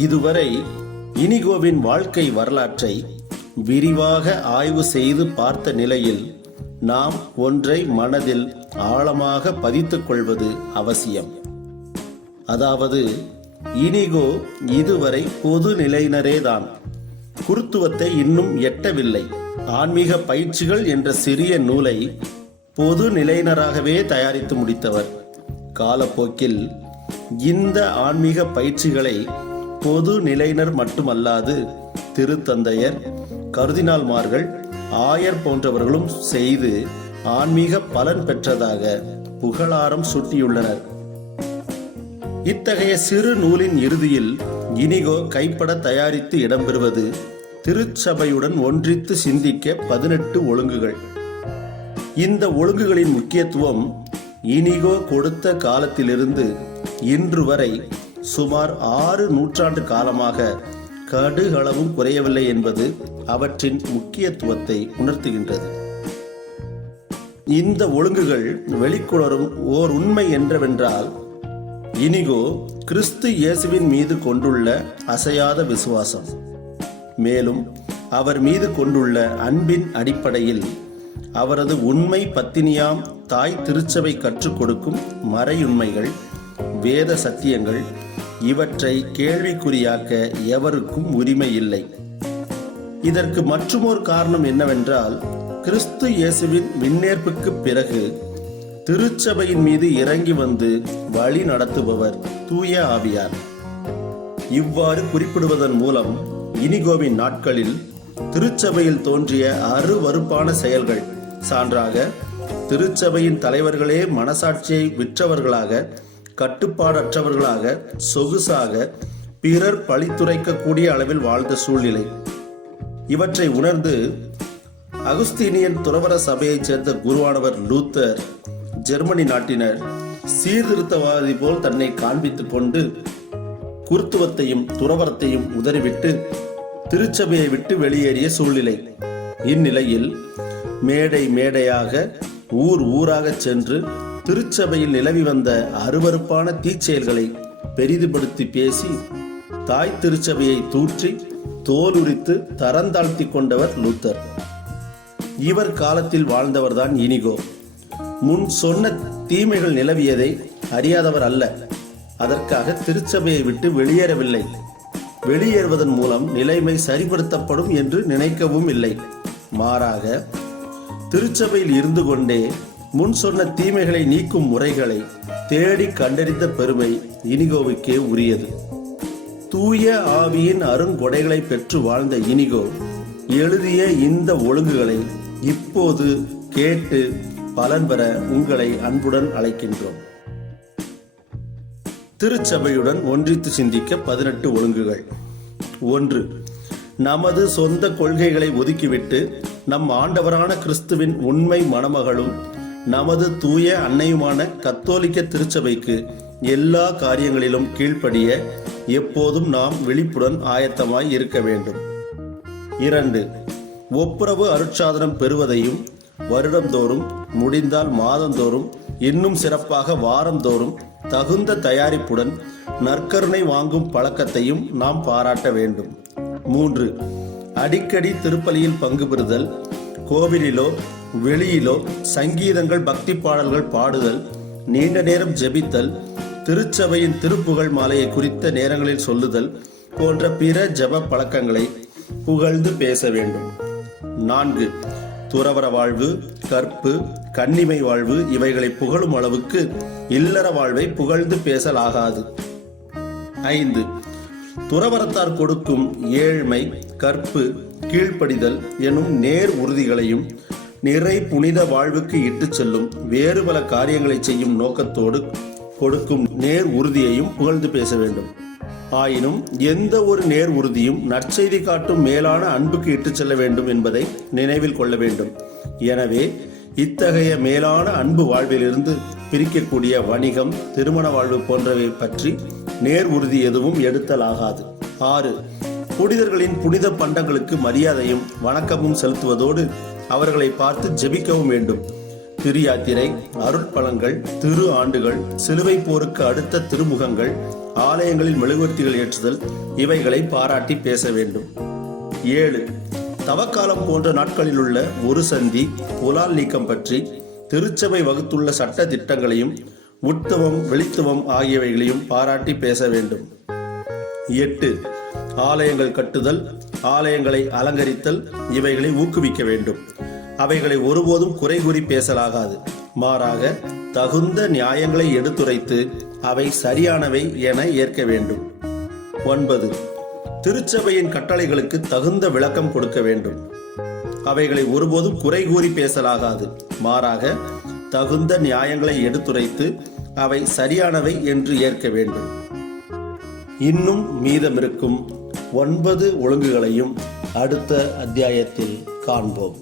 இதுவரை இனிகோவின் வாழ்க்கை வரலாற்றை விரிவாக ஆய்வு செய்து பார்த்த நிலையில் நாம் ஒன்றை மனதில் ஆழமாக பதித்துக் கொள்வது அவசியம். அதாவது இனிகோ இதுவரை பொது நிலையினரேதான். குருத்துவத்தை இன்னும் எட்டவில்லை. ஆன்மீக பயிற்சிகள் என்ற சிறிய நூலை பொது நிலையினராகவே தயாரித்து முடித்தவர். காலப்போக்கில் இந்த ஆன்மீக பயிற்சிகளை பொது நிலையினர் மட்டுமல்லாது திருத்தந்தையர் கருதினால்மார்கள் ஆயர் போன்றவர்களும் செய்து ஆன்மீக பலன் பெற்றதாக புகழாரம் சூட்டியுள்ளனர். இத்தகைய சிறு நூலின் இறுதியில் இனிகோ கைப்பட தயாரித்து இடம்பெறுவது திருச்சபையுடன் ஒன்றித்து சிந்திக்க பதினெட்டு ஒழுங்குகள். இந்த ஒழுங்குகளின் முக்கியத்துவம் இனிகோ கொடுத்த காலத்திலிருந்து இன்று வரை சுமார் ஆறு நூற்றாண்டு காலமாக கடுகளவும் குறையவில்லை என்பது அவற்றின் முக்கியத்துவத்தை உணர்த்துகின்றது. இந்த ஒழுங்குகள் வெளிக்குளரும் ஓர் உண்மை என்றவென்றால் இனிகோ கிறிஸ்து இயேசுவின் மீது கொண்டுள்ள அசையாத விசுவாசம். மேலும் அவர் மீது கொண்டுள்ள அன்பின் அடிப்படையில் அவரது உண்மை பத்தினியாம் தாய் திருச்சபை கற்றுக் கொடுக்கும் மறையுண்மைகள் வேத சத்தியங்கள் இவற்றை கேள்விக்குறியாக்க எவருக்கும் உரிமை இல்லை. இதற்கு மற்றுமொரு காரணம் என்னவென்றால் கிறிஸ்து இயேசுவின் விண்ணேற்புக்கு பிறகு திருச்சபையின் மீது இறங்கி வந்து வழி நடத்துபவர் தூய ஆவியார். இவ்வாறு குறிப்பிடுவதன் மூலம் இனிகோவின் நாட்களில் திருச்சபையில் தோன்றிய அருவறுப்பான செயல்கள் சான்றாக திருச்சபையின் தலைவர்களே மனசாட்சியை விற்றவர்களாக கட்டுப்பாடற்றவர்களாக சொகுசாக பிறர் பழித்துரைக்கக்கூடிய அளவில் வாழ்ந்த சூழ்நிலை. இவற்றை உணர்ந்து அகுஸ்தீனியன் துறவர சபையைச் சேர்ந்த குருவானவர் லூத்தர் ஜெர்மனி நாட்டினர் சீர்திருத்தவாதி போல் தன்னை காண்பித்துக் கொண்டு குருத்துவத்தையும் துறவரத்தையும் உதறிவிட்டு திருச்சபையை விட்டு வெளியேறிய சூழ்நிலை. இந்நிலையில் மேடை மேடையாக ஊர் ஊராகச் சென்று திருச்சபையில் நிலவி வந்த அருவருப்பான தீச்செயல்களை பெரிதுபடுத்தி பேசி தாய் திருச்சபையை தூற்றி தோலுரித்து தரந்தாழ்த்தி கொண்டவர் லூத்தர். இவர் காலத்தில் வாழ்ந்தவர்தான் இனிகோ. முன் சொன்ன தீமைகள் நிலவியதை அறியாதவர் அல்ல. அதற்காக திருச்சபையை விட்டு வெளியேறவில்லை. வெளியேறுவதன் மூலம் நிலைமை சரிப்படுத்தப்படும் என்று நினைக்கவும் இல்லை. மாறாக திருச்சபையில் இருந்து கொண்டே முன் சொன்ன தீமைகளை நீக்கும் முறைகளை தேடி கண்டறிந்த பெருமை இனிகோவுக்கே உரியது. தூய ஆவியின் அருங்கொடைகளை பெற்று வாழ்ந்த இனிகோ எழுதிய இந்த ஒழுங்குகளை இப்போது கேட்டு பலன் பெற உங்களை அன்புடன் அழைக்கின்றோம். திருச்சபையுடன் ஒன்றித்து சிந்திக்க பதினெட்டு ஒழுங்குகள். ஒன்று நமது சொந்த கொள்கைகளை ஒதுக்கிவிட்டு நம் ஆண்டவரான கிறிஸ்துவின் உண்மை மணமகளும் நமது தூய அன்னையுமான கத்தோலிக்க திருச்சபைக்கு எல்லா காரியங்களிலும் கீழ்ப்படிய எப்போதும் நாம் விழிப்புடன் ஆயத்தமாய் இருக்க வேண்டும். இரண்டு ஒப்புரவு அருட்சாதனம் பெறுவதையும் வருடந்தோறும் முடிந்தால் மாதந்தோறும் இன்னும் சிறப்பாக வாரந்தோறும் தகுந்த தயாரிப்புடன் நற்கருணை வாங்கும் பழக்கத்தையும் நாம் பாராட்ட வேண்டும். மூன்று அடிக்கடி திருப்பலியில் பங்கு பெறுதல் கோவிலிலோ வெளியிலோ சங்கீதங்கள் பக்தி பாடல்கள் பாடுதல் நீண்ட நேரம் ஜெபித்தல் திருச்சபையின் திருப்புகழ் மாலையை குறித்த நேரங்களில் சொல்லுதல் போன்ற பிற ஜெப பழக்கங்களை புகழ்ந்து பேச வேண்டும். நான்கு துறவர வாழ்வு கற்பு கன்னிமை வாழ்வு இவைகளை புகழும் அளவுக்கு இல்லற வாழ்வை புகழ்ந்து பேசலாகாது. ஐந்து துறவரத்தார் கொடுக்கும் ஏழ்மை கற்பு கீழ்ப்படிதல் எனும் நேர் உறுதிகளையும் நிறை புனித வாழ்வுக்கு இட்டுச் செல்லும் வேறு பல காரியங்களை செய்யும் நோக்கத்தோடு கொடுக்கும் நேர் உறுதியையும் புகழ்ந்து பேச வேண்டும். ஆயினும் எந்த ஒரு நேர் உறுதியும் நற்செய்தி காட்டும் மேலான அன்புக்கு இட்டுச் செல்ல வேண்டும் என்பதை நினைவில் கொள்ள வேண்டும். எனவே இத்தகைய மேலான அன்பு வாழ்விலிருந்து பிரிக்கக்கூடிய வணிகம் திருமண வாழ்வு போன்றவை பற்றி நேர் உறுதி எதுவும் எடுத்தலாகாது. ஆறு புனிதர்களின் புனித பண்டங்களுக்கு மரியாதையும் வணக்கமும் செலுத்துவதோடு அவர்களை பார்த்து ஜெபிக்கவும் வேண்டும். திரு யாத்திரை அருட்பலங்கள் திரு ஆண்டுகள் சிலுவை போருக்கு அடுத்த திருமுகங்கள் ஆலயங்களில் மெழுகுவர்த்திகள் ஏற்றுதல் இவைகளை பாராட்டி பேச வேண்டும். ஏழு தவக்காலம் போன்ற நாட்களில் உள்ள ஒரு சந்தி புலால் நீக்கம் பற்றி திருச்சபை வகுத்துள்ள சட்ட திட்டங்களையும் உட்தவம் வெளித்துவம் ஆகியவைகளையும் பாராட்டி பேச வேண்டும். எட்டு ஆலயங்கள் கட்டுதல் ஆலயங்களை அலங்கரித்தல் இவைகளை ஊக்குவிக்க வேண்டும். அவைகளை ஒருபோதும் குறை கூறி பேசலாகாது. மாறாக தகுந்த நியாயங்களை எடுத்துரைத்து அவை சரியானவை என ஏற்க வேண்டும். ஒன்பது. திருச்சபையின் கட்டளைகளுக்கு தகுந்த விளக்கம் கொடுக்க வேண்டும். அவைகளை ஒருபோதும் குறை கூறி பேசலாகாது. மாறாக தகுந்த நியாயங்களை எடுத்துரைத்து அவை சரியானவை என்று ஏற்க வேண்டும். இன்னும் மீதமிருக்கும் ஒன்பது ஒழுங்குகளையும் அடுத்த அத்தியாயத்தில் காண்போம்.